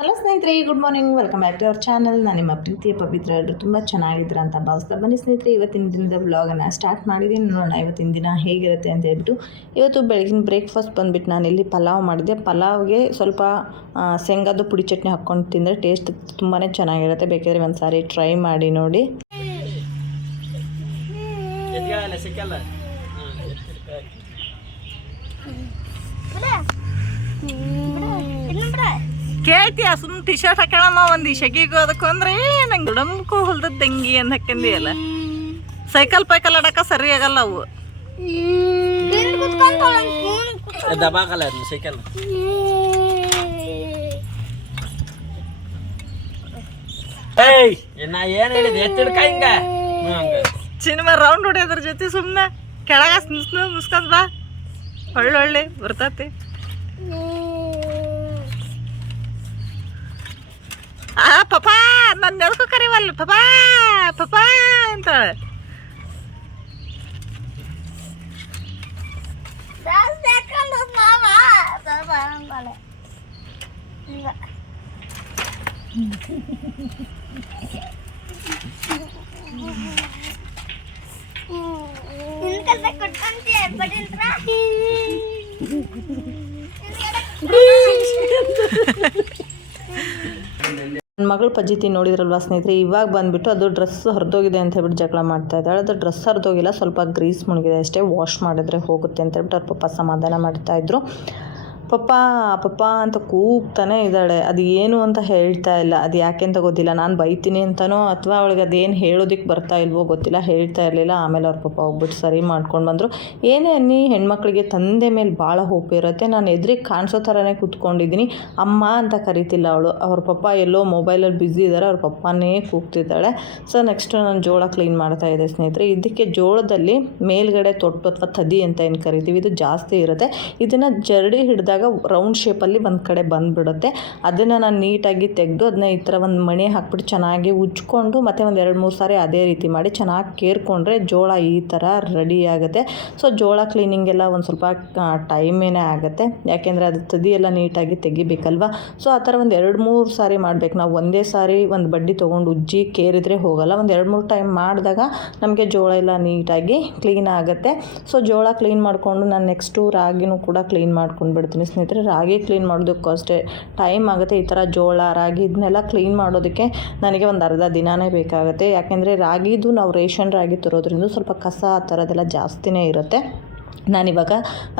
Hello ಸ್ನೇಹಿತರೆ good morning welcome back to our channel ನಾನು ನಿಮ್ಮ ಪ್ರೀತಿಯ ಪವಿತ್ರ ಎಲ್ಲರೂ ತುಂಬ ಚೆನ್ನಾಗಿದ್ದರು ಅಂತ ಭಾವಿಸ್ತಾ ಬನ್ನಿ ಸ್ನೇಹಿತರೆ. ಇವತ್ತಿನ ದಿನದ ವ್ಲಾಗನ್ನು ಸ್ಟಾರ್ಟ್ ಮಾಡಿದ್ದೀನಿ. ನೋಡೋಣ ಇವತ್ತಿನ ದಿನ ಹೇಗಿರುತ್ತೆ ಅಂತ ಹೇಳ್ಬಿಟ್ಟು. ಇವತ್ತು ಬೆಳಗಿನ ಬ್ರೇಕ್ಫಾಸ್ಟ್ ಬಂದುಬಿಟ್ಟು ನಾನು ಇಲ್ಲಿ ಪಲಾವ್ ಮಾಡಿದೆ ಪಲಾವ್ಗೆ ಸ್ವಲ್ಪ ಶೇಂಗಾದು ಪುಡಿ ಚಟ್ನಿ ಹಾಕ್ಕೊಂಡು ತಿಂದರೆ ಟೇಸ್ಟ್ ತುಂಬಾ ಚೆನ್ನಾಗಿರುತ್ತೆ. ಬೇಕಾದರೆ ಒಂದು ಸಾರಿ ಟ್ರೈ ಮಾಡಿ ನೋಡಿ. ಕೇಳ್ತೀಯ ಸುಮ್ಮನೆ ಟಿ ಶರ್ಟ್ ಹಾಕೋಣಮ್ಮ ಒಂದು ಶೆಗಿಗೆ ಅದಕ್ಕೆ ಅಂದ್ರೆ ನಂಗೆ ದುಡಮ್ಕೋ ಹೊಲ್ದ ತಂಗಿ ಅಂತ ಹಾಕ್ಯಂದಿಯಲ್ಲ ಸೈಕಲ್ ಪೈಕಲ್ ಆಡಕ ಸರಿ ಆಗಲ್ಲ ಅವು. ದಬಾಕಲ್ಲ ಸೈಕಲ್ ಏಯ್ ನಾ ಏನ್ ಹೇಳಿದೆ? ಎತ್ತಿಡ್ಕ ಹಿಂಗ. ಹ್ಮ್, ಸಿನಿಮಾ ರೌಂಡ್ ಹೊಡಿಯೋದ್ರ ಜೊತೆ ಸುಮ್ಮನೆ ಕೆಳಗ ಮುಸ್ಕೊಂಡ್ ಬಾ. ಒಳ್ಳೊಳ್ಳೆ ಬರ್ತತಿ. ಪಪಾ ನನ್ನ ಎದಕ್ಕೂ ಕರಿವಲ್ಲ. ಪಪಾ ಪಪಾ ಅಂತಾಳೆ ನನ್ನ ಮಗಳು ಪಜ್ಜಿತಿ ನೋಡಿದ್ರಲ್ವಾ ಸ್ನೇಹಿತರೆ? ಇವಾಗ ಬಂದ್ಬಿಟ್ಟು ಅದು ಡ್ರೆಸ್ ಹರಿದೋಗಿದೆ ಅಂತ ಹೇಳ್ಬಿಟ್ಟು ಜಗಳ ಮಾಡ್ತಾ ಇದ್ದಾಳೆ. ಅದು ಡ್ರೆಸ್ ಹರಿದೋಗಿಲ್ಲ, ಸ್ವಲ್ಪ ಗ್ರೀಸ್ ಮುಳುಗಿದೆ ಅಷ್ಟೇ, ವಾಶ್ ಮಾಡಿದ್ರೆ ಹೋಗುತ್ತೆ ಅಂತ ಹೇಳ್ಬಿಟ್ಟು ಅವ್ರ ಪಪ್ಪ ಸಮಾಧಾನ ಮಾಡ್ತಾ ಇದ್ರು. ಪಪ್ಪ ಪಪ್ಪ ಅಂತ ಕೂಗ್ತಾನೆ ಇದ್ದಾಳೆ. ಅದು ಏನು ಅಂತ ಹೇಳ್ತಾ ಇಲ್ಲ. ಅದು ಯಾಕೆ ಅಂತ ಗೊತ್ತಿಲ್ಲ. ನಾನು ಬೈತೀನಿ ಅಂತನೋ ಅಥವಾ ಅವಳಿಗೆ ಅದೇನು ಹೇಳೋದಿಕ್ಕೆ ಬರ್ತಾ ಇಲ್ವೋ ಗೊತ್ತಿಲ್ಲ. ಹೇಳ್ತಾ ಇರಲಿಲ್ಲ. ಆಮೇಲೆ ಅವ್ರ ಪಪ್ಪ ಹೋಗ್ಬಿಟ್ಟು ಸರಿ ಮಾಡ್ಕೊಂಡು ಬಂದರು. ಏನೇ ಅನ್ನಿ, ಹೆಣ್ಮಕ್ಳಿಗೆ ತಂದೆ ಮೇಲೆ ಭಾಳ ಹೋಪ್ ಇರುತ್ತೆ. ನಾನು ಎದುರಿಗೆ ಕಾಣಿಸೋ ಥರನೇ ಕೂತ್ಕೊಂಡಿದ್ದೀನಿ. ಅಮ್ಮ ಅಂತ ಕರಿತಿಲ್ಲ ಅವಳು. ಅವ್ರ ಪಪ್ಪ ಎಲ್ಲೋ ಮೊಬೈಲಲ್ಲಿ ಬ್ಯುಸಿ ಇದ್ದಾರೆ ಅವ್ರ ಪಪ್ಪನೇ ಕೂಗ್ತಿದ್ದಾಳೆ. ಸೊ ನೆಕ್ಸ್ಟ್ ನಾನು ಜೋಳ ಕ್ಲೀನ್ ಮಾಡ್ತಾ ಇದ್ದೆ ಸ್ನೇಹಿತರೆ. ಇದಕ್ಕೆ ಜೋಳದಲ್ಲಿ ಮೇಲ್ಗಡೆ ತೊಟ್ಟು ಅಥವಾ ತದಿ ಅಂತ ಏನು ಕರಿತೀವಿ? ಇದು ಜಾಸ್ತಿ ಇರುತ್ತೆ. ಇದನ್ನು ಜರಡಿ ಹಿಡಿದಾಗ ರೌಂಡ್ ಶೇಪಲ್ಲಿ ಒಂದು ಕಡೆ ಬಂದುಬಿಡುತ್ತೆ. ಅದನ್ನು ನಾನು ನೀಟಾಗಿ ತೆಗೆದು ಅದನ್ನ ಈ ಥರ ಒಂದು ಮಣಿ ಹಾಕ್ಬಿಟ್ಟು ಚೆನ್ನಾಗಿ ಉಜ್ಕೊಂಡು ಮತ್ತು ಒಂದು ಎರಡು ಮೂರು ಸಾರಿ ಅದೇ ರೀತಿ ಮಾಡಿ ಚೆನ್ನಾಗಿ ಕೇರ್ಕೊಂಡ್ರೆ ಜೋಳ ಈ ಥರ ರೆಡಿ ಆಗುತ್ತೆ. ಸೊ ಜೋಳ ಕ್ಲೀನಿಂಗ್ ಎಲ್ಲ ಒಂದು ಸ್ವಲ್ಪ ಟೈಮೇನೇ ಆಗುತ್ತೆ. ಯಾಕೆಂದರೆ ಅದು ತದಿ ಎಲ್ಲ ನೀಟಾಗಿ ತೆಗಿಬೇಕಲ್ವ? ಸೊ ಆ ಥರ ಒಂದು ಎರಡು ಮೂರು ಸಾರಿ ಮಾಡ್ಬೇಕು. ನಾವು ಒಂದೇ ಸಾರಿ ಒಂದು ಬಡ್ಡಿ ತೊಗೊಂಡು ಉಜ್ಜಿ ಕೇರಿದ್ರೆ ಹೋಗಲ್ಲ. ಒಂದು ಎರಡು ಮೂರು ಟೈಮ್ ಮಾಡಿದಾಗ ನಮಗೆ ಜೋಳ ಎಲ್ಲ ನೀಟಾಗಿ ಕ್ಲೀನ್ ಆಗುತ್ತೆ. ಸೊ ಜೋಳ ಕ್ಲೀನ್ ಮಾಡಿಕೊಂಡು ನಾನು ನೆಕ್ಸ್ಟು ರಾಗಿನೂ ಕೂಡ ಕ್ಲೀನ್ ಮಾಡ್ಕೊಂಡು ಬಿಡ್ತೀನಿ ಸ್ನೇಹಿತರೆ, ರಾಗಿ ಕ್ಲೀನ್ ಮಾಡೋದಕ್ಕೂ ಅಷ್ಟೇ. ಟೈಮ್ ಆಗುತ್ತೆ ಈ ಥರ ಜೋಳ, ರಾಗಿ ಇದನ್ನೆಲ್ಲ ಕ್ಲೀನ್ ಮಾಡೋದಕ್ಕೆ ನನಗೆ ಒಂದು ಅರ್ಧ ದಿನವೇ ಬೇಕಾಗುತ್ತೆ. ಯಾಕೆಂದರೆ ರಾಗಿದು ನಾವು ರೇಷನ್ ರಾಗಿ ತರೋದ್ರಿಂದ ಸ್ವಲ್ಪ ಕಸ ಆ ಥರದ್ದೆಲ್ಲ ಜಾಸ್ತಿನೇ ಇರುತ್ತೆ. ನಾನಿವಾಗ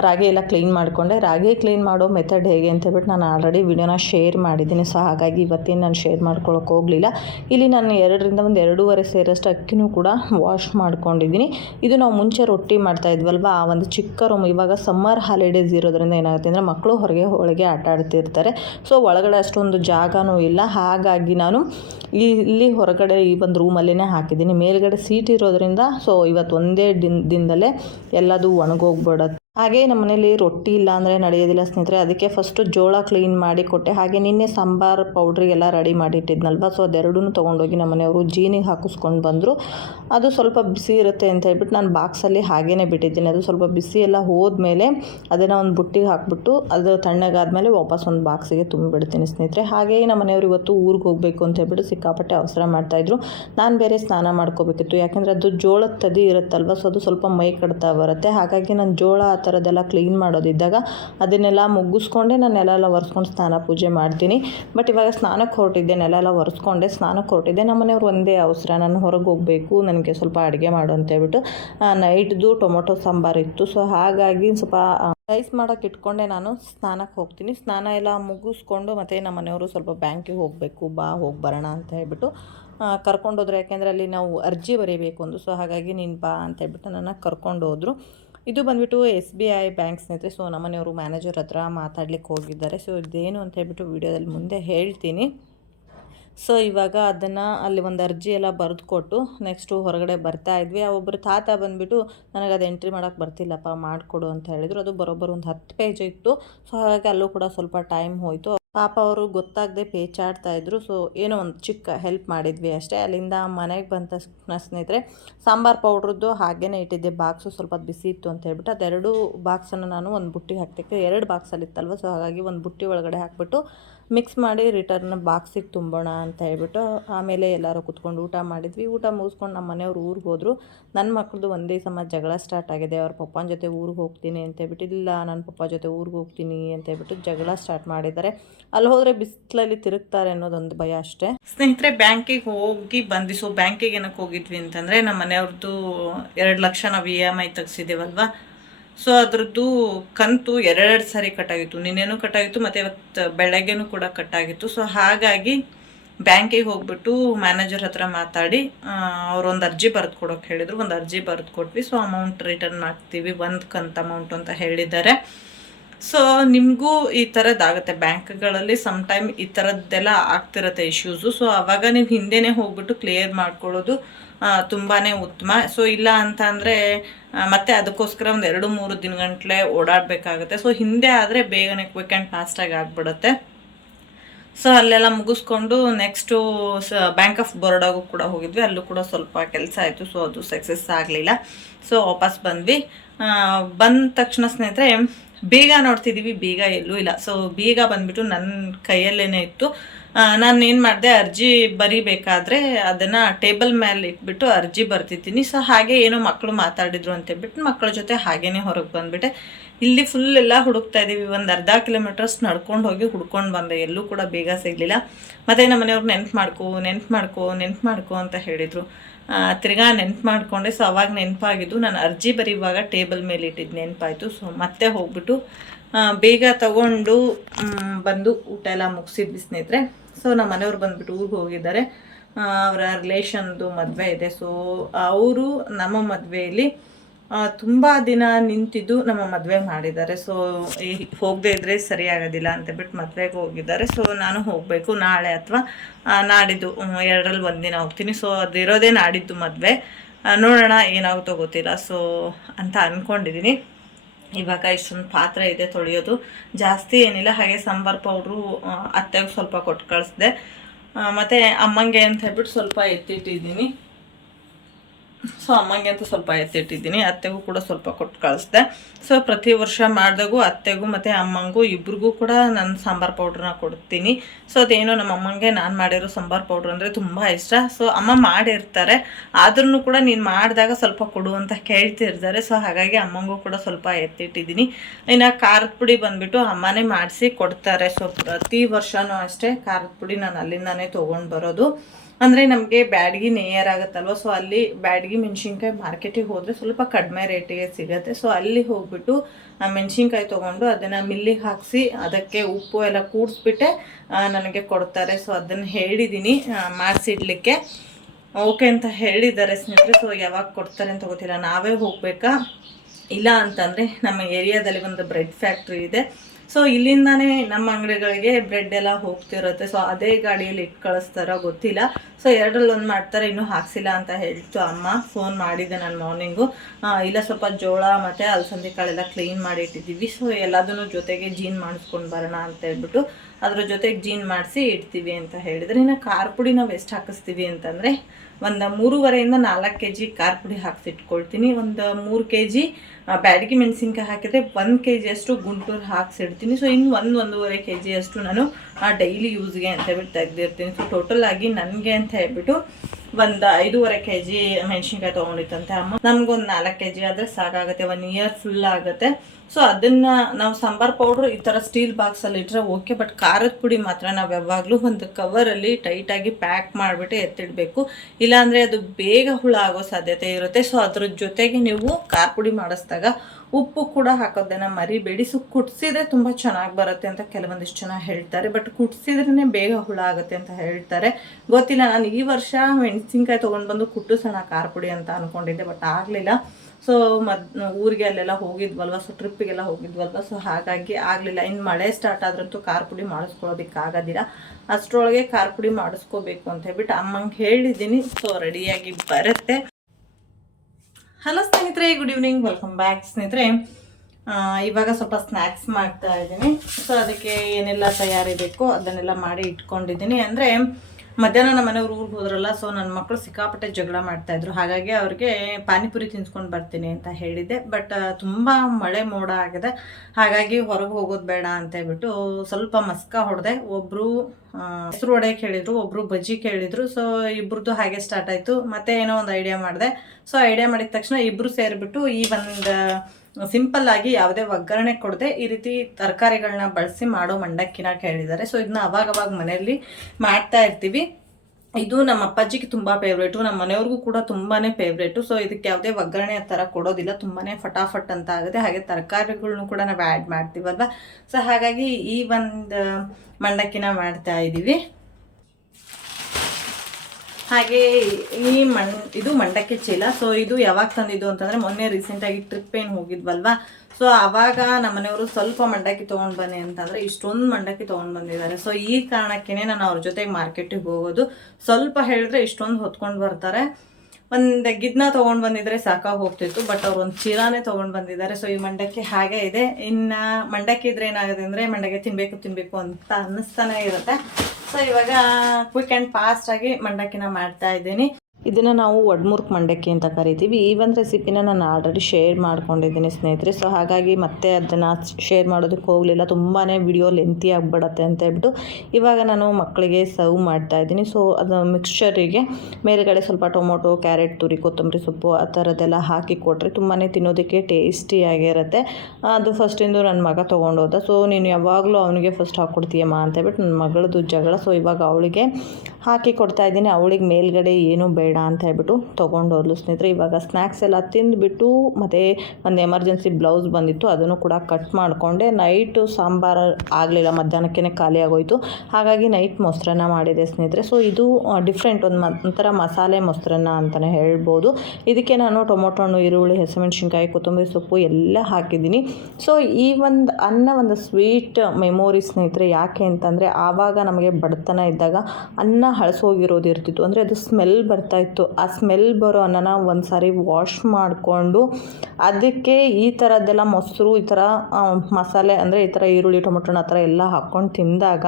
ರಾಗಿ ಎಲ್ಲ ಕ್ಲೀನ್ ಮಾಡಿಕೊಂಡೆ. ರಾಗಿ ಕ್ಲೀನ್ ಮಾಡೋ ಮೆಥಡ್ ಹೇಗೆ ಅಂತ ಹೇಳ್ಬಿಟ್ಟು ನಾನು ಆಲ್ರೆಡಿ ವಿಡಿಯೋನ ಶೇರ್ ಮಾಡಿದ್ದೀನಿ. ಸೊ ಹಾಗಾಗಿ ಇವತ್ತೇನು ನಾನು ಶೇರ್ ಮಾಡ್ಕೊಳ್ಳೋಕೆ ಹೋಗಲಿಲ್ಲ. ಇಲ್ಲಿ ನಾನು ಎರಡರಿಂದ ಒಂದು ಎರಡೂವರೆ ಸೇರಷ್ಟು ಅಕ್ಕಿನೂ ಕೂಡ ವಾಶ್ ಮಾಡ್ಕೊಂಡಿದ್ದೀನಿ. ಇದು ನಾವು ಮುಂಚೆ ರೊಟ್ಟಿ ಮಾಡ್ತಾ ಇದ್ವಲ್ವ? ಆ ಒಂದು ಚಿಕ್ಕ ರೂಮ್ ಇವಾಗ ಸಮ್ಮರ್ ಹಾಲಿಡೇಸ್ ಇರೋದ್ರಿಂದ ಏನಾಗುತ್ತೆ ಅಂದರೆ ಮಕ್ಕಳು ಹೊರಗೆ ಒಳಗೆ ಆಟ ಆಡ್ತಿರ್ತಾರೆ. ಸೊ ಒಳಗಡೆ ಅಷ್ಟೊಂದು ಜಾಗನೂ ಇಲ್ಲ. ಹಾಗಾಗಿ ನಾನು ಇಲ್ಲಿ ಹೊರಗಡೆ ಈ ಒಂದು ರೂಮಲ್ಲೇ ಹಾಕಿದ್ದೀನಿ. ಮೇಲ್ಗಡೆ ಸೀಟ್ ಇರೋದ್ರಿಂದ ಸೊ ಇವತ್ತು ಒಂದೇ ದಿನ, ದಿನದಲ್ಲೇ ಎಲ್ಲದು ಒಣಗೋಗ್ಬಿಡತ್ತೆ ಹಾಗೆ ನಮ್ಮ ಮನೇಲಿ ರೊಟ್ಟಿ ಇಲ್ಲ ಅಂದರೆ ನಡೆಯೋದಿಲ್ಲ ಸ್ನೇಹಿತರೆ, ಅದಕ್ಕೆ ಫಸ್ಟು ಜೋಳ ಕ್ಲೀನ್ ಮಾಡಿ ಕೊಟ್ಟೆ. ಹಾಗೆ ನಿನ್ನೆ ಸಾಂಬಾರು ಪೌಡ್ರಿಗೆಲ್ಲ ರೆಡಿ ಮಾಡಿಟ್ಟಿದ್ನಲ್ವ? ಸೊ ಅದೆರಡೂ ತೊಗೊಂಡೋಗಿ ನಮ್ಮ ಮನೆಯವರು ಜೀನಿಗೆ ಹಾಕಿಸ್ಕೊಂಡು ಬಂದರು. ಅದು ಸ್ವಲ್ಪ ಬಿಸಿ ಇರುತ್ತೆ ಅಂತ ಹೇಳ್ಬಿಟ್ಟು ನಾನು ಬಾಕ್ಸಲ್ಲಿ ಹಾಗೇ ಬಿಟ್ಟಿದ್ದೀನಿ. ಅದು ಸ್ವಲ್ಪ ಬಿಸಿ ಎಲ್ಲ ಹೋದ್ಮೇಲೆ ಅದನ್ನು ಒಂದು ಬುಟ್ಟಿಗೆ ಹಾಕ್ಬಿಟ್ಟು ಅದು ತಣ್ಣಗಾದ್ಮೇಲೆ ವಾಪಸ್ ಒಂದು ಬಾಕ್ಸಿಗೆ ತುಂಬಿಬಿಡ್ತೀನಿ ಸ್ನೇಹಿತರೆ. ಹಾಗೆಯೇ ನಮ್ಮ ಮನೆಯವರು ಇವತ್ತು ಊರಿಗೆ ಹೋಗಬೇಕು ಅಂತ ಹೇಳ್ಬಿಟ್ಟು ಸಿಕ್ಕಾಪಟ್ಟೆ ಅವಸರ ಮಾಡ್ತಾಯಿದ್ರು ನಾನು ಬೇರೆ ಸ್ನಾನ ಮಾಡ್ಕೋಬೇಕಿತ್ತು. ಯಾಕೆಂದರೆ ಅದು ಜೋಳದ ತದಿ ಇರುತ್ತಲ್ವ? ಸೊ ಅದು ಸ್ವಲ್ಪ ಮೈ ಕಡ್ತಾ ಬರುತ್ತೆ. ಹಾಗಾಗಿ ನಾನು ಜೋಳ ಥರದ್ದೆಲ್ಲ ಕ್ಲೀನ್ ಮಾಡೋದಿದ್ದಾಗ ಅದನ್ನೆಲ್ಲ ಮುಗಿಸ್ಕೊಂಡೆ ನಾನು ನೆಲ ಎಲ್ಲ ಒರೆಸ್ಕೊಂಡು ಸ್ನಾನ ಪೂಜೆ ಮಾಡ್ತೀನಿ. ಬಟ್ ಇವಾಗ ಸ್ನಾನಕ್ಕೆ ಹೊರಟಿದ್ದೆ ನೆಲ ಎಲ್ಲ ಒರೆಸ್ಕೊಂಡೆ, ಸ್ನಾನಕ್ಕೆ ಹೊರಟಿದ್ದೆ. ನಮ್ಮ ಮನೆಯವ್ರು ಒಂದೇ ಅವಸರ, ನಾನು ಹೊರಗೆ ಹೋಗಬೇಕು, ನನಗೆ ಸ್ವಲ್ಪ ಅಡುಗೆ ಮಾಡು ಅಂತ ಹೇಳ್ಬಿಟ್ಟು ನೈಟ್ದು ಟೊಮೊಟೊ ಸಾಂಬಾರು ಇತ್ತು. ಸೊ ಹಾಗಾಗಿ ಸ್ವಲ್ಪ ರೈಸ್ ಮಾಡೋಕೆ ಇಟ್ಕೊಂಡೆ ನಾನು, ಸ್ನಾನಕ್ಕೆ ಹೋಗ್ತೀನಿ. ಸ್ನಾನ ಎಲ್ಲ ಮುಗಿಸ್ಕೊಂಡು ಮತ್ತು ನಮ್ಮ ಮನೆಯವರು ಸ್ವಲ್ಪ ಬ್ಯಾಂಕಿಗೆ ಹೋಗಬೇಕು, ಬಾ, ಹೋಗಿ ಬರೋಣ ಅಂತ ಹೇಳ್ಬಿಟ್ಟು ಕರ್ಕೊಂಡೋದ್ರು ಯಾಕೆಂದರೆ ಅಲ್ಲಿ ನಾವು ಅರ್ಜಿ ಬರೀಬೇಕು ಒಂದು ಸೊ ಹಾಗಾಗಿ ನೀನು ಬಾ ಅಂತ ಹೇಳ್ಬಿಟ್ಟು ನನ್ನ ಕರ್ಕೊಂಡು ಹೋದರು. ಇದು ಬಂದ್ಬಿಟ್ಟು ಎಸ್ ಬಿ ಐ ಬ್ಯಾಂಕ್ ಸ್ನೇಹಿತರೆ ಸೊ ನಮ್ಮನೆಯವರು ಮ್ಯಾನೇಜರ್ ಹತ್ರ ಮಾತಾಡ್ಲಿಕ್ಕೆ ಹೋಗಿದ್ದಾರೆ. ಸೊ ಇದೇನು ಅಂತ ಹೇಳ್ಬಿಟ್ಟು ವೀಡಿಯೋದಲ್ಲಿ ಮುಂದೆ ಹೇಳ್ತೀನಿ. ಸೊ ಇವಾಗ ಅದನ್ನು ಅಲ್ಲಿ ಒಂದು ಅರ್ಜಿ ಎಲ್ಲ ಬರೆದು ಕೊಟ್ಟು ನೆಕ್ಸ್ಟು ಹೊರಗಡೆ ಬರ್ತಾ ಇದ್ವಿ. ಆ ಒಬ್ಬರು ತಾತ ಬಂದುಬಿಟ್ಟು, ನನಗೆ ಅದು ಎಂಟ್ರಿ ಮಾಡೋಕ್ಕೆ ಬರ್ತಿಲ್ಲಪ್ಪ, ಮಾಡಿಕೊಡು ಅಂತ ಹೇಳಿದರು. ಅದು ಬರೋಬ್ಬರ ಒಂದು ಹತ್ತು ಪೇಜ್ ಇತ್ತು. ಸೊ ಹಾಗಾಗಿ ಅಲ್ಲೂ ಕೂಡ ಸ್ವಲ್ಪ ಟೈಮ್ ಹೋಯಿತು. ಪಾಪ ಅವರು ಗೊತ್ತಾಗದೆ ಪೇಚಾಡ್ತಾ ಇದ್ರು. ಸೊ ಏನೋ ಒಂದು ಚಿಕ್ಕ ಹೆಲ್ಪ್ ಮಾಡಿದ್ವಿ ಅಷ್ಟೇ. ಅಲ್ಲಿಂದ ಮನೆಗೆ ಬಂದ ತಕ್ಷಣ ಸ್ನೇಹಿತರೆ, ಸಾಂಬಾರು ಪೌಡ್ರದ್ದು ಹಾಗೇನೆ ಇಟ್ಟಿದ್ದೆ. ಬಾಕ್ಸು ಸ್ವಲ್ಪ ಬಿಸಿ ಇತ್ತು ಅಂತ ಹೇಳ್ಬಿಟ್ಟು ಅದೆರಡು ಬಾಕ್ಸನ್ನು ನಾನು ಒಂದು ಬುಟ್ಟಿಗೆ ಹಾಕ್ತಿಕ್ಕೆ ಎರಡು ಬಾಕ್ಸಲ್ಲಿತ್ತಲ್ವ ಸೊ ಹಾಗಾಗಿ ಒಂದು ಬುಟ್ಟಿ ಒಳಗಡೆ ಹಾಕ್ಬಿಟ್ಟು ಮಿಕ್ಸ್ ಮಾಡಿ ರಿಟರ್ನ್ ಬಾಕ್ಸಿಗೆ ತುಂಬೋಣ ಅಂತ ಹೇಳ್ಬಿಟ್ಟು ಆಮೇಲೆ ಎಲ್ಲರೂ ಕುತ್ಕೊಂಡು ಊಟ ಮಾಡಿದ್ವಿ. ಊಟ ಮುಗಿಸ್ಕೊಂಡು ನಮ್ಮ ಮನೆಯವ್ರು ಊರಿಗೆ ಹೋದರು. ನನ್ನ ಮಕ್ಕಳದು ಒಂದೇ ಸಮ ಜಗಳ ಸ್ಟಾರ್ಟ್ ಆಗಿದೆ. ಅವ್ರ ಪಪ್ಪನ ಜೊತೆ ಊರಿಗೆ ಹೋಗ್ತೀನಿ ಅಂತ ಹೇಳ್ಬಿಟ್ಟು, ಇಲ್ಲ ನನ್ನ ಪಪ್ಪ ಜೊತೆ ಊರಿಗೆ ಹೋಗ್ತೀನಿ ಅಂತ ಹೇಳ್ಬಿಟ್ಟು ಜಗಳ ಸ್ಟಾರ್ಟ್ ಮಾಡಿದ್ದಾರೆ. ಅಲ್ಲಿ ಹೋದರೆ ಬಿಸಿಲಲ್ಲಿ ತಿರುಗ್ತಾರೆ ಅನ್ನೋದೊಂದು ಭಯ ಅಷ್ಟೇ. ಸ್ನೇಹಿತರೆ, ಬ್ಯಾಂಕಿಗೆ ಹೋಗಿ ಬಂದ್ವಿ. ಸೊ ಬ್ಯಾಂಕಿಗೆ ಏನಕ್ಕೆ ಹೋಗಿದ್ವಿ ಅಂತಂದರೆ ನಮ್ಮ ಮನೆಯವ್ರದ್ದು ಎರಡು ಲಕ್ಷ ನಾವು ಇ ಎಂ ಐ ತೆಗ್ಸಿದ್ದೇವಲ್ವಾ ಸೊ ಅದ್ರದ್ದು ಕಂತು ಎರಡೆರಡು ಸಾರಿ ಕಟ್ಟಾಗಿತ್ತು. ನಿನ್ನೆನೂ ಕಟ್ಟಾಗಿತ್ತು, ಮತ್ತು ಇವತ್ತು ಬೆಳಗ್ಗೆನೂ ಕೂಡ ಕಟ್ಟಾಗಿತ್ತು. ಸೊ ಹಾಗಾಗಿ ಬ್ಯಾಂಕಿಗೆ ಹೋಗ್ಬಿಟ್ಟು ಮ್ಯಾನೇಜರ್ ಹತ್ರ ಮಾತಾಡಿ ಅವರೊಂದು ಅರ್ಜಿ ಬರೆದು ಕೊಡೋಕೆ ಹೇಳಿದ್ರು. ಒಂದು ಅರ್ಜಿ ಬರೆದು ಕೊಟ್ವಿ. ಸೊ ಅಮೌಂಟ್ ರಿಟರ್ನ್ ಮಾಡ್ತೀವಿ, ಒಂದು ಕಂತು ಅಮೌಂಟ್ ಅಂತ ಹೇಳಿದ್ದಾರೆ. ಸೊ ನಿಮಗೂ ಈ ಥರದ್ದಾಗುತ್ತೆ ಬ್ಯಾಂಕ್ಗಳಲ್ಲಿ ಟೈಮ್ ಈ ಥರದ್ದೆಲ್ಲ ಆಗ್ತಿರತ್ತೆ ಇಶ್ಯೂಸು ಸೊ ಅವಾಗ ನೀವು ಹಿಂದೆನೇ ಹೋಗ್ಬಿಟ್ಟು ಕ್ಲಿಯರ್ ಮಾಡ್ಕೊಳ್ಳೋದು ತುಂಬಾ ಉತ್ತಮ. ಸೊ ಇಲ್ಲ ಅಂತ ಅಂದರೆ ಮತ್ತೆ ಅದಕ್ಕೋಸ್ಕರ ಒಂದು ಎರಡು ಮೂರು ದಿನಗಂಟ್ಲೆ ಓಡಾಡಬೇಕಾಗುತ್ತೆ. ಸೊ ಹಿಂದೆ ಆದರೆ ಬೇಗನೆ ಕ್ವಿಕ್ ಆ್ಯಂಡ್ ಫಾಸ್ಟಾಗಿ ಆಗಿಬಿಡುತ್ತೆ. ಸೊ ಅಲ್ಲೆಲ್ಲ ಮುಗಿಸ್ಕೊಂಡು ನೆಕ್ಸ್ಟು ಸ ಬ್ಯಾಂಕ್ ಆಫ್ ಬರೋಡಾಗೂ ಕೂಡ ಹೋಗಿದ್ವಿ. ಅಲ್ಲೂ ಕೂಡ ಸ್ವಲ್ಪ ಕೆಲಸ ಆಯಿತು. ಸೊ ಅದು ಸಕ್ಸಸ್ ಆಗಲಿಲ್ಲ. ಸೊ ವಾಪಸ್ ಬಂದ್ವಿ. ಬಂದ ತಕ್ಷಣ ಸ್ನೇಹಿತರೆ ಬೇಗ ನೋಡ್ತಿದ್ದೀವಿ ಬೇಗ ಎಲ್ಲೂ ಇಲ್ಲ. ಸೊ ಬೇಗ ಬಂದ್ಬಿಟ್ಟು ನನ್ನ ಕೈಯಲ್ಲೇನೆ ಇತ್ತು. ನಾನು ಏನು ಮಾಡಿದೆ, ಅರ್ಜಿ ಬರಿಬೇಕಾದ್ರೆ ಅದನ್ನು ಟೇಬಲ್ ಮೇಲೆ ಇಟ್ಬಿಟ್ಟು ಅರ್ಜಿ ಬರ್ತಿದ್ದೀನಿ ಸೊ ಹಾಗೆ ಏನೋ ಮಕ್ಕಳು ಮಾತಾಡಿದ್ರು ಅಂತ ಹೇಳ್ಬಿಟ್ಟು ಮಕ್ಕಳ ಜೊತೆ ಹಾಗೇ ಹೊರಗೆ ಬಂದ್ಬಿಟ್ಟೆ. ಇಲ್ಲಿ ಫುಲ್ ಎಲ್ಲ ಹುಡುಕ್ತಾ ಇದ್ದೀವಿ ಒಂದು ಅರ್ಧ ಕಿಲೋಮೀಟರ್ಸ್ ನಡ್ಕೊಂಡು ಹೋಗಿ ಹುಡ್ಕೊಂಡು ಬಂದೆ. ಎಲ್ಲೂ ಕೂಡ ಬೇಗ ಸಿಗಲಿಲ್ಲ. ಮತ್ತು ನಮ್ಮ ಮನೆಯವ್ರು ನೆನ್ಪು ಮಾಡ್ಕೊ ನೆನ್ಪು ಮಾಡ್ಕೊ ನೆನ್ಪು ಮಾಡ್ಕೊ ಅಂತ ಹೇಳಿದರು. ತಿರ್ಗಾ ನೆನ್ಪು ಮಾಡಿಕೊಂಡೆ. ಸೊ ಅವಾಗ ನೆನಪಾಗಿದ್ದು ನಾನು ಅರ್ಜಿ ಬರೆಯುವಾಗ ಟೇಬಲ್ ಮೇಲೆ ಇಟ್ಟಿದ್ದು ನೆನಪಾಯಿತು. ಸೊ ಮತ್ತೆ ಹೋಗ್ಬಿಟ್ಟು ಬೇಗ ತಗೊಂಡು ಬಂದು ಊಟ ಎಲ್ಲ ಮುಗಿಸಿದ್ವಿ ಸ್ನೇಹಿತರೆ. ಸೊ ನಮ್ಮ ಮನೆಯವ್ರು ಬಂದ್ಬಿಟ್ಟು ಊರಿಗೆ ಹೋಗಿದ್ದಾರೆ. ಅವರ ರಿಲೇಷನ್ದು ಮದುವೆ ಇದೆ. ಸೊ ಅವರು ನಮ್ಮ ಮದುವೆಯಲ್ಲಿ ತುಂಬ ದಿನ ನಿಂತಿದ್ದು ನಮ್ಮ ಮದುವೆ ಮಾಡಿದ್ದಾರೆ. ಸೊ ಹೋಗದೇ ಇದ್ರೆ ಸರಿಯಾಗೋದಿಲ್ಲ ಅಂತ ಬಿಟ್ಟು ಮದುವೆಗೆ ಹೋಗಿದ್ದಾರೆ. ಸೊ ನಾನು ಹೋಗಬೇಕು ನಾಳೆ ಅಥವಾ ನಾಡಿದ್ದು ಎರಡರಲ್ಲಿ ಒಂದಿನ ಹೋಗ್ತೀನಿ. ಸೊ ಅದಿರೋದೇ ನಾಡಿದ್ದು ಮದುವೆ. ನೋಡೋಣ ಏನಾಗುತ್ತೋ ಗೊತ್ತಿಲ್ಲ. ಸೊ ಅಂತ ಅಂದ್ಕೊಂಡಿದ್ದೀನಿ ಇವಾಗ ಇಷ್ಟೊಂದು ಪಾತ್ರೆ ಇದೆ ತೊಳೆಯೋದು. ಜಾಸ್ತಿ ಏನಿಲ್ಲ, ಹಾಗೆ ಸಾಂಬಾರು ಪೌಡ್ರು ಅತ್ತೆಗೆ ಸ್ವಲ್ಪ ಕೊಟ್ಟು ಕಳಿಸ್ದೆ. ಮತ್ತು ಅಮ್ಮಂಗೆ ಅಂತ ಹೇಳ್ಬಿಟ್ಟು ಸ್ವಲ್ಪ ಎತ್ತಿಟ್ಟಿದ್ದೀನಿ. ಸೊ ಅಮ್ಮಂಗೆ ಅಂತ ಸ್ವಲ್ಪ ಎತ್ತಿಟ್ಟಿದ್ದೀನಿ, ಅತ್ತೆಗೂ ಕೂಡ ಸ್ವಲ್ಪ ಕೊಟ್ಟು ಕಳಿಸ್ದೆ. ಸೊ ಪ್ರತಿ ವರ್ಷ ಮಾಡಿದಾಗೂ ಅತ್ತೆಗೂ ಮತ್ತು ಅಮ್ಮಂಗೂ ಇಬ್ರಿಗೂ ಕೂಡ ನಾನು ಸಾಂಬಾರು ಪೌಡ್ರನ್ನ ಕೊಡ್ತೀನಿ. ಸೊ ಅದೇನೋ ನಮ್ಮ ಅಮ್ಮಂಗೆ ನಾನು ಮಾಡಿರೋ ಸಾಂಬಾರು ಪೌಡ್ರ್ ಅಂದರೆ ತುಂಬ ಇಷ್ಟ. ಸೊ ಅಮ್ಮ ಮಾಡಿರ್ತಾರೆ ಆದ್ರೂ ಕೂಡ ನೀನು ಮಾಡಿದಾಗ ಸ್ವಲ್ಪ ಕೊಡು ಅಂತ ಕೇಳ್ತಿರ್ತಾರೆ. ಸೊ ಹಾಗಾಗಿ ಅಮ್ಮಂಗೂ ಕೂಡ ಸ್ವಲ್ಪ ಎತ್ತಿಟ್ಟಿದ್ದೀನಿ. ಇನ್ನು ಖಾರದ ಪುಡಿ ಬಂದುಬಿಟ್ಟು ಅಮ್ಮನೇ ಮಾಡಿಸಿ ಕೊಡ್ತಾರೆ. ಸೊ ಪ್ರತಿ ವರ್ಷವೂ ಅಷ್ಟೇ ಖಾರದ ಪುಡಿ ನಾನು ಅಲ್ಲಿಂದಾನೇ ತೊಗೊಂಡು ಬರೋದು. ಅಂದರೆ ನಮಗೆ ಬ್ಯಾಡಗಿ ನೇಯರ್ ಆಗುತ್ತಲ್ವ, ಸೊ ಅಲ್ಲಿ ಬ್ಯಾಡಗಿ ಮೆಣಸಿನ್ಕಾಯಿ ಮಾರ್ಕೆಟಿಗೆ ಹೋದರೆ ಸ್ವಲ್ಪ ಕಡಿಮೆ ರೇಟಿಗೆ ಸಿಗುತ್ತೆ. ಸೊ ಅಲ್ಲಿ ಹೋಗ್ಬಿಟ್ಟು, ಆ, ಮೆಣಸಿನ್ಕಾಯಿ ತೊಗೊಂಡು ಅದನ್ನು ಮಿಲ್ಲಿಗೆ ಹಾಕಿಸಿ, ಅದಕ್ಕೆ ಉಪ್ಪು ಎಲ್ಲ ಕೂಡಿಸ್ಬಿಟ್ಟೆ ನನಗೆ ಕೊಡ್ತಾರೆ. ಸೊ ಅದನ್ನು ಹೇಳಿದ್ದೀನಿ ಮಾಡಿಸಿಡ್ಲಿಕ್ಕೆ ಓಕೆ ಅಂತ ಹೇಳಿದ್ದಾರೆ ಸ್ನೇಹಿತರೆ. ಸೊ ಯಾವಾಗ ಕೊಡ್ತಾರೆ ಅಂತ ಗೊತ್ತಿಲ್ಲ. ನಾವೇ ಹೋಗಬೇಕಾ? ಇಲ್ಲ ಅಂತಂದರೆ ನಮ್ಮ ಏರಿಯಾದಲ್ಲಿ ಒಂದು ಬ್ರೆಡ್ ಫ್ಯಾಕ್ಟ್ರಿ ಇದೆ. ಸೊ ಇಲ್ಲಿಂದಾನೇ ನಮ್ಮ ಅಂಗಡಿಗಳಿಗೆ ಬ್ರೆಡ್ ಎಲ್ಲ ಹೋಗ್ತಿರುತ್ತೆ ಸೊ ಅದೇ ಗಾಡಿಯಲ್ಲಿ ಇಟ್ಟು ಕಳಿಸ್ತಾರೋ ಗೊತ್ತಿಲ್ಲ. ಸೊ ಎರಡರಲ್ಲಿ ಒಂದು ಮಾಡ್ತಾರೆ, ಇನ್ನೂ ಹಾಕ್ಸಿಲ್ಲ ಅಂತ ಹೇಳ್ತು ಅಮ್ಮ. ಫೋನ್ ಮಾಡಿದ್ದೆ ನಾನು ಮಾರ್ನಿಂಗು ಇಲ್ಲ, ಸ್ವಲ್ಪ ಜೋಳ ಮತ್ತು ಅಲಸಂದಿ ಕಾಳೆಲ್ಲ ಕ್ಲೀನ್ ಮಾಡಿ ಇಟ್ಟಿದ್ದೀವಿ. ಸೊ ಎಲ್ಲದನ್ನು ಜೊತೆಗೆ ಜೀನ್ ಮಾಡಿಸ್ಕೊಂಡು ಬರೋಣ ಅಂತ ಹೇಳ್ಬಿಟ್ಟು ಅದ್ರ ಜೊತೆಗೆ ಜೀನ್ ಮಾಡಿಸಿ ಇಡ್ತೀವಿ ಅಂತ ಹೇಳಿದ್ರೆ, ಇನ್ನು ಖಾರ ಪುಡಿ ನಾವು ಎಷ್ಟು ಹಾಕಿಸ್ತೀವಿ ಅಂತಂದರೆ, ಒಂದು ಮೂರುವರೆಯಿಂದ ನಾಲ್ಕು ಕೆ ಜಿ ಖಾರ ಪುಡಿ ಹಾಕ್ಸಿಟ್ಕೊಳ್ತೀನಿ. ಒಂದು ಮೂರು ಕೆ ಜಿ ಬ್ಯಾಡಗಿ ಮೆಣಸಿನ್ಕಾಯಿ ಹಾಕಿದರೆ ಒಂದು ಕೆ ಜಿಯಷ್ಟು ಗುಂಟೂರು ಹಾಕ್ಸಿಡ್ತೀನಿ. ಸೊ ಇನ್ನು ಒಂದು ಒಂದೂವರೆ ಕೆ ಜಿಯಷ್ಟು ನಾನು ಡೈಲಿ ಯೂಸ್ಗೆ ಅಂತ ಹೇಳ್ಬಿಟ್ಟು ತೆಗೆದಿರ್ತೀನಿ. ಸೊ ಟೋಟಲ್ ಆಗಿ ನನಗೆ ಅಂತ ಹೇಳ್ಬಿಟ್ಟು ಒಂದು ಐದೂವರೆ ಕೆ ಜಿ ಮೆಣಸಿನ್ಕಾಯಿ ತೊಗೊಂಡಿತ್ತಂತೆ ಅಮ್ಮ. ನಮಗೊಂದು ನಾಲ್ಕು ಕೆ ಜಿ ಆದರೆ ಸಾಕಾಗುತ್ತೆ. ಒನ್ ಇಯರ್ ಫುಲ್ ಆಗುತ್ತೆ. ಸೊ ಅದನ್ನು ನಾವು ಸಾಂಬಾರ್ ಪೌಡ್ರು ಈ ಥರ ಸ್ಟೀಲ್ ಬಾಕ್ಸಲ್ಲಿ ಇಟ್ಟರೆ ಓಕೆ ಬಟ್ ಖಾರದ ಪುಡಿ ಮಾತ್ರ ನಾವು ಯಾವಾಗಲೂ ಒಂದು ಕವರಲ್ಲಿ ಟೈಟಾಗಿ ಪ್ಯಾಕ್ ಮಾಡಿಬಿಟ್ಟು ಎತ್ತಿಡಬೇಕು. ಇಲ್ಲಾಂದರೆ ಅದು ಬೇಗ ಹುಳ ಆಗೋ ಸಾಧ್ಯತೆ ಇರುತ್ತೆ. ಸೊ ಅದ್ರ ಜೊತೆಗೆ ನೀವು ಖಾರ ಪುಡಿ ಮಾಡಿಸ್ದಾಗ ಉಪ್ಪು ಕೂಡ ಹಾಕೋದನ್ನು ಮರಿಬೇಡಿ. ಸೊ ಕುಟ್ಸಿದ್ರೆ ತುಂಬ ಚೆನ್ನಾಗಿ ಬರುತ್ತೆ ಅಂತ ಕೆಲವೊಂದಿಷ್ಟು ಜನ ಹೇಳ್ತಾರೆ ಬಟ್ ಕುಟ್ಸಿದ್ರೇ ಬೇಗ ಹುಳ ಆಗುತ್ತೆ ಅಂತ ಹೇಳ್ತಾರೆ. ಗೊತ್ತಿಲ್ಲ, ನಾನು ಈ ವರ್ಷ ಮೆಣಸಿನ್ಕಾಯಿ ತೊಗೊಂಡು ಬಂದು ಕುಟ್ಟಿಸೋಣ ಖಾರ ಪುಡಿ ಅಂತ ಅಂದ್ಕೊಂಡಿದ್ದೆ ಬಟ್ ಆಗಲಿಲ್ಲ. ಸೊ ಮದ್, ಊರಿಗೆ ಅಲ್ಲೆಲ್ಲ ಹೋಗಿದ್ವಲ್ವ? ಸೊ ಟ್ರಿಪ್ಪಿಗೆಲ್ಲ ಹೋಗಿದ್ವಲ್ವ? ಸೊ ಹಾಗಾಗಿ ಆಗಲಿಲ್ಲ. ಇನ್ನು ಮಳೆ ಸ್ಟಾರ್ಟ್ ಆದ್ರಂತೂ ಖಾರ ಪುಡಿ ಮಾಡಿಸ್ಕೊಳ್ಳೋದಕ್ಕೆ ಆಗೋದಿಲ್ಲ ಅಷ್ಟರೊಳಗೆ ಖಾರ ಪುಡಿ ಮಾಡಿಸ್ಕೋಬೇಕು ಅಂತ ಹೇಳ್ಬಿಟ್ಟು ಅಮ್ಮಂಗೆ ಹೇಳಿದ್ದೀನಿ. ಸೊ ರೆಡಿಯಾಗಿ ಬರುತ್ತೆ. ಹಲೋ ಸ್ನೇಹಿತರೆ ಗುಡ್ ಈವ್ನಿಂಗ್ ವೆಲ್ಕಮ್ ಬ್ಯಾಕ್ ಸ್ನೇಹಿತರೆ. ಇವಾಗ ಸ್ವಲ್ಪ ಸ್ನ್ಯಾಕ್ಸ್ ಮಾಡ್ತಾ ಇದ್ದೀನಿ. ಸೊ ಅದಕ್ಕೆ ಏನೆಲ್ಲ ತಯಾರಿ ಬೇಕು ಅದನ್ನೆಲ್ಲ ಮಾಡಿ ಇಟ್ಕೊಂಡಿದ್ದೀನಿ. ಅಂದರೆ ಮಧ್ಯಾಹ್ನ ನಮ್ಮ ಮನೆಯವ್ರು ಊರಿಗೆ ಹೋದ್ರಲ್ಲ ಸೊ ನನ್ನ ಮಕ್ಕಳು ಸಿಕ್ಕಾಪಟ್ಟೆ ಜಗಳ ಮಾಡ್ತಾಯಿದ್ರು ಹಾಗಾಗಿ ಅವ್ರಿಗೆ ಪಾನಿಪುರಿ ತಿನ್ಸ್ಕೊಂಡು ಬರ್ತೀನಿ ಅಂತ ಹೇಳಿದ್ದೆ. ಬಟ್ ತುಂಬ ಮಳೆ ಮೋಡ ಆಗಿದೆ. ಹಾಗಾಗಿ ಹೊರಗೆ ಹೋಗೋದು ಬೇಡ ಅಂತ ಹೇಳ್ಬಿಟ್ಟು ಸ್ವಲ್ಪ ಮಸ್ಕ ಹೊಡೆದೆ. ಒಬ್ಬರು ಹೆಸರು ವಡೆ ಕೇಳಿದ್ರು ಒಬ್ಬರು ಬಜ್ಜಿ ಕೇಳಿದ್ರು. ಸೊ ಇಬ್ರದ್ದು ಹಾಗೆ ಸ್ಟಾರ್ಟ್ ಆಯಿತು. ಮತ್ತೆ ಏನೋ ಒಂದು ಐಡಿಯಾ ಮಾಡಿದೆ. ಸೊ ಐಡಿಯಾ ಮಾಡಿದ ತಕ್ಷಣ ಇಬ್ಬರು ಸೇರಿಬಿಟ್ಟು ಈ ಒಂದು ಸಿಂಪಲ್ ಆಗಿ ಯಾವುದೇ ಒಗ್ಗರಣೆ ಕೊಡದೆ ಈ ರೀತಿ ತರಕಾರಿಗಳನ್ನ ಬಳಸಿ ಮಾಡೋ ಮಂಡಕ್ಕಿನ ಕೇಳಿದ್ದಾರೆ. ಸೊ ಇದನ್ನ ಅವಾಗ ಅವಾಗ ಮನೆಯಲ್ಲಿ ಮಾಡ್ತಾ ಇರ್ತೀವಿ. ಇದು ನಮ್ಮ ಅಪ್ಪಾಜಿಗೆ ತುಂಬ ಫೇವ್ರೇಟು ನಮ್ಮ ಮನೆಯವ್ರಿಗೂ ಕೂಡ ತುಂಬಾ ಫೇವ್ರೇಟು ಸೊ ಇದಕ್ಕೆ ಯಾವುದೇ ಒಗ್ಗರಣೆ ಥರ ಕೊಡೋದಿಲ್ಲ. ತುಂಬಾ ಫಟಾಫಟ್ ಅಂತ ಆಗುತ್ತೆ. ಹಾಗೆ ತರಕಾರಿಗಳ್ನು ಕೂಡ ನಾವು ಆ್ಯಡ್ ಮಾಡ್ತೀವಲ್ವ? ಸೊ ಹಾಗಾಗಿ ಈ ಒಂದು ಮಂಡಕ್ಕಿನ ಮಾಡ್ತಾ ಇದ್ದೀವಿ ಹಾಗೆ ಈ ಮಣ್, ಇದು ಮಂಡಕ್ಕಿ ಚೀಲ. ಸೊ ಇದು ಯಾವಾಗ ತಂದಿದ್ದು ಅಂತಂದರೆ ಮೊನ್ನೆ ರೀಸೆಂಟಾಗಿ ಟ್ರಿಪ್ ಏನು ಹೋಗಿದ್ವಲ್ವಾ? ಸೊ ಆವಾಗ ನಮ್ಮನೆಯವರು ಸ್ವಲ್ಪ ಮಂಡಕ್ಕಿ ತೊಗೊಂಡು ಬನ್ನಿ ಅಂತಂದರೆ ಇಷ್ಟೊಂದು ಮಂಡಕ್ಕಿ ತೊಗೊಂಡು ಬಂದಿದ್ದಾರೆ. ಸೊ ಈ ಕಾರಣಕ್ಕೇ ನಾನು ಅವ್ರ ಜೊತೆಗೆ ಮಾರ್ಕೆಟಿಗೆ ಹೋಗೋದು. ಸ್ವಲ್ಪ ಹೇಳಿದ್ರೆ ಇಷ್ಟೊಂದು ಹೊತ್ಕೊಂಡು ಬರ್ತಾರೆ. ಒಂದು ಗಿದ್ನ ತೊಗೊಂಡು ಬಂದಿದ್ರೆ ಸಾಕಾಗಿ ಹೋಗ್ತಿತ್ತು ಬಟ್ ಅವ್ರು ಒಂದು ಚೀಲಾನೇ ತೊಗೊಂಡು ಬಂದಿದ್ದಾರೆ. ಸೊ ಈ ಮಂಡಕ್ಕಿ ಹಾಗೆ ಇದೆ. ಇನ್ನು ಮಂಡಕ್ಕಿ ಇದ್ರೆ ಏನಾಗುತ್ತೆ ಅಂದರೆ ಮಂಡಕ್ಕಿ ತಿನ್ನಬೇಕು ತಿನ್ನಬೇಕು ಅಂತ ಅನ್ನಿಸ್ತಾನೆ ಇರುತ್ತೆ. ಸೊ ಇವಾಗ ಕ್ವಿಕ್ ಆ್ಯಂಡ್ ಫಾಸ್ಟಾಗಿ ಮಂಡಕ್ಕಿನ ಮಾಡ್ತಾ ಇದ್ದೀನಿ. ಇದನ್ನು ನಾವು ಒಡ್ಮುರ್ಕ್ ಮಂಡಕ್ಕಿ ಅಂತ ಕರಿತೀವಿ. ಈ ಒಂದು ರೆಸಿಪಿನ ನಾನು ಆಲ್ರೆಡಿ ಶೇರ್ ಮಾಡ್ಕೊಂಡಿದ್ದೀನಿ ಸ್ನೇಹಿತರೆ. ಸೊ ಹಾಗಾಗಿ ಮತ್ತೆ ಅದನ್ನು ಶೇರ್ ಮಾಡೋದಕ್ಕೆ ಹೋಗಲಿಲ್ಲ. ತುಂಬಾ ವಿಡಿಯೋ ಲೆಂತಿ ಆಗಿಬಿಡತ್ತೆ ಅಂತ ಹೇಳ್ಬಿಟ್ಟು ಇವಾಗ ನಾನು ಮಕ್ಕಳಿಗೆ ಸರ್ವ್ ಮಾಡ್ತಾ ಇದ್ದೀನಿ. ಸೊ ಅದು ಮಿಕ್ಸ್ಚರಿಗೆ ಮೇಲುಗಡೆ ಸ್ವಲ್ಪ ಟೊಮೊಟೊ ಕ್ಯಾರೆಟ್ ತುರಿ, ಕೊತ್ತಂಬರಿ ಸೊಪ್ಪು ಆ ಥರದ್ದೆಲ್ಲ ಹಾಕಿ ಕೊಟ್ಟರೆ ತುಂಬಾ ತಿನ್ನೋದಕ್ಕೆ ಟೇಸ್ಟಿಯಾಗಿರುತ್ತೆ ಅದು ಫಸ್ಟಿಂದು ನನ್ನ ಮಗ ತೊಗೊಂಡೋದ ಸೊ ನೀನು ಯಾವಾಗಲೂ ಅವನಿಗೆ ಫಸ್ಟ್ ಹಾಕ್ಕೊಡ್ತೀಯಮ್ಮ ಅಂತ ಹೇಳ್ಬಿಟ್ಟು ನನ್ನ ಮಗಳದ್ದು ಜಗಳ. ಸೊ ಇವಾಗ ಅವಳಿಗೆ ಹಾಕಿ ಕೊಡ್ತಾ ಇದ್ದೀನಿ. ಅವಳಿಗೆ ಮೇಲ್ಗಡೆ ಏನೂ ಬೇಡ ಅಂತ ಹೇಳ್ಬಿಟ್ಟು ತೊಗೊಂಡೋದ್ಲು ಸ್ನೇಹಿತರೆ. ಇವಾಗ ಸ್ನ್ಯಾಕ್ಸ್ ಎಲ್ಲ ತಿಂದುಬಿಟ್ಟು ಮತ್ತು ಒಂದು ಎಮರ್ಜೆನ್ಸಿ ಬ್ಲೌಸ್ ಬಂದಿತ್ತು. ಅದನ್ನು ಕೂಡ ಕಟ್ ಮಾಡಿಕೊಂಡೆ. ನೈಟು ಸಾಂಬಾರು ಆಗಲಿಲ್ಲ. ಮಧ್ಯಾಹ್ನಕ್ಕೆ ಖಾಲಿ ಆಗೋಯ್ತು. ಹಾಗಾಗಿ ನೈಟ್ ಮೊಸರನ್ನ ಮಾಡಿದೆ ಸ್ನೇಹಿತರೆ. ಸೊ ಇದು ಡಿಫ್ರೆಂಟ್ ಒಂದು ಒಂಥರ ಮಸಾಲೆ ಮೊಸರನ್ನ ಅಂತಲೇ ಹೇಳ್ಬೋದು. ಇದಕ್ಕೆ ನಾನು ಟೊಮೊಟೊ ಹಣ್ಣು, ಈರುಳ್ಳಿ ಹಸಿಮೆಣ್ಸಿನ್ಕಾಯಿ ಕೊತ್ತಂಬರಿ ಸೊಪ್ಪು ಎಲ್ಲ ಹಾಕಿದ್ದೀನಿ. ಸೊ ಈ ಒಂದು ಅನ್ನ ಒಂದು ಸ್ವೀಟ್ ಮೆಮೊರಿ ಸ್ನೇಹಿತರೆ ಯಾಕೆ ಅಂತಂದರೆ ಆವಾಗ ನಮಗೆ ಬಡತನ ಇದ್ದಾಗ ಅನ್ನ ಹಳಸೋಗಿರೋದು ಇರ್ತಿತ್ತು. ಅಂದರೆ ಅದು ಸ್ಮೆಲ್ ಬರ್ತಾ ಇತ್ತು. ಆ ಸ್ಮೆಲ್ ಬರೋ ಅನ್ನನ ಒಂದು ಸಾರಿ ವಾಶ್ ಮಾಡಿಕೊಂಡು ಅದಕ್ಕೆ ಈ ಥರದ್ದೆಲ್ಲ ಮೊಸರು, ಈ ಥರ ಮಸಾಲೆ, ಅಂದರೆ ಈ ಥರ ಈರುಳ್ಳಿ ಟೊಮೊಟೊ ಆ ಥರ ಎಲ್ಲ ಹಾಕ್ಕೊಂಡು ತಿಂದಾಗ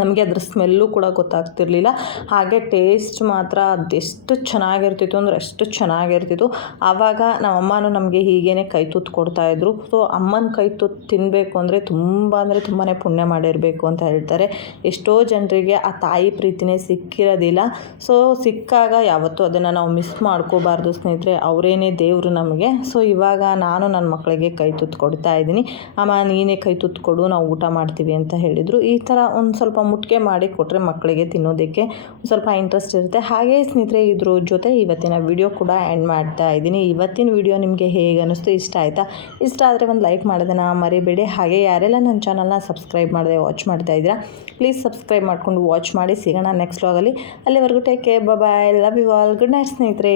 ನಮಗೆ ಅದ್ರ ಸ್ಮೆಲ್ಲು ಕೂಡ ಗೊತ್ತಾಗ್ತಿರ್ಲಿಲ್ಲ. ಹಾಗೆ ಟೇಸ್ಟ್ ಮಾತ್ರ ಅದೆಷ್ಟು ಚೆನ್ನಾಗಿರ್ತಿತ್ತು ಅಂದರೆ ಅಷ್ಟು ಚೆನ್ನಾಗಿರ್ತಿತ್ತು. ಆವಾಗ ನಮ್ಮ ಅಮ್ಮನೂ ನಮಗೆ ಹೀಗೇ ಕೈ ತುತ್ತು ಕೊಡ್ತಾಯಿದ್ರು ಸೊ ಅಮ್ಮನ ಕೈ ತುತ್ತು ತಿನ್ನಬೇಕು ಅಂದರೆ ತುಂಬ ಅಂದರೆ ತುಂಬಾ ಪುಣ್ಯ ಮಾಡಿರಬೇಕು ಅಂತ ಹೇಳ್ತಾರೆ. ಎಷ್ಟೋ ಜನರಿಗೆ ಆ ತಾಯಿ ಪ್ರೀತಿನೇ ಸಿಕ್ಕಿರೋದಿಲ್ಲ. ಸೊ ಸಿಕ್ಕಾಗ ಯಾವತ್ತೂ ಅದನ್ನು ನಾವು ಮಿಸ್ ಮಾಡ್ಕೋಬಾರ್ದು ಸ್ನೇಹಿತರೆ. ಅವರೇನೇ ದೇವರು ನಮಗೆ. ಸೊ ಇವಾಗ ನಾನು ನನ್ನ ಮಕ್ಕಳಿಗೆ ಕೈ ತುತ್ತು ಕೊಡ್ತಾ ಇದ್ದೀನಿ. ಅಮ್ಮ, ನೀನೇ ಕೈ ತುತ್ತು ಕೊಡು, ನಾವು ಊಟ ಮಾಡ್ತೀವಿ ಅಂತ ಹೇಳಿದರು. ಈ ಥರ ಒಂದು ಸ್ವಲ್ಪ ಮುಟ್ಟಿಗೆ ಮಾಡಿ ಕೊಟ್ಟರೆ ಮಕ್ಕಳಿಗೆ ತಿನ್ನೋದಕ್ಕೆ ಸ್ವಲ್ಪ ಇಂಟ್ರೆಸ್ಟ್ ಇರುತ್ತೆ. ಹಾಗೆ ಸ್ನೇಹಿತರೆ, ಇದ್ರ ಜೊತೆ ಇವತ್ತಿನ ವಿಡಿಯೋ ಕೂಡ ಎಂಡ್ ಮಾಡ್ತಾ ಇದ್ದೀನಿ. ಇವತ್ತಿನ ವಿಡಿಯೋ ನಿಮಗೆ ಹೇಗೆ ಅನ್ನಿಸ್ತು ಇಷ್ಟ ಆಯಿತಾ? ಇಷ್ಟ ಆದರೆ ಒಂದು ಲೈಕ್ ಮಾಡೋದನ್ನು ಮರಿಬೇಡಿ. ಹಾಗೆ ಯಾರೆಲ್ಲ ನನ್ನ ಚಾನಲ್ನ ಸಬ್ಸ್ಕ್ರೈಬ್ ಮಾಡದೆ ವಾಚ್ ಮಾಡ್ತಾ ಇದ್ದೀರಾ ಪ್ಲೀಸ್ ಸಬ್ಸ್ಕ್ರೈಬ್ ಮಾಡ್ಕೊಂಡು ವಾಚ್ ಮಾಡಿ. ಸಿಗೋಣ ನೆಕ್ಸ್ಟ್ ವ್ಲಾಗಲ್ಲಿ ಅಲ್ಲಿವರೆಗೂ take care bye love you all good night ಸ್ನೇಹಿತರೆ.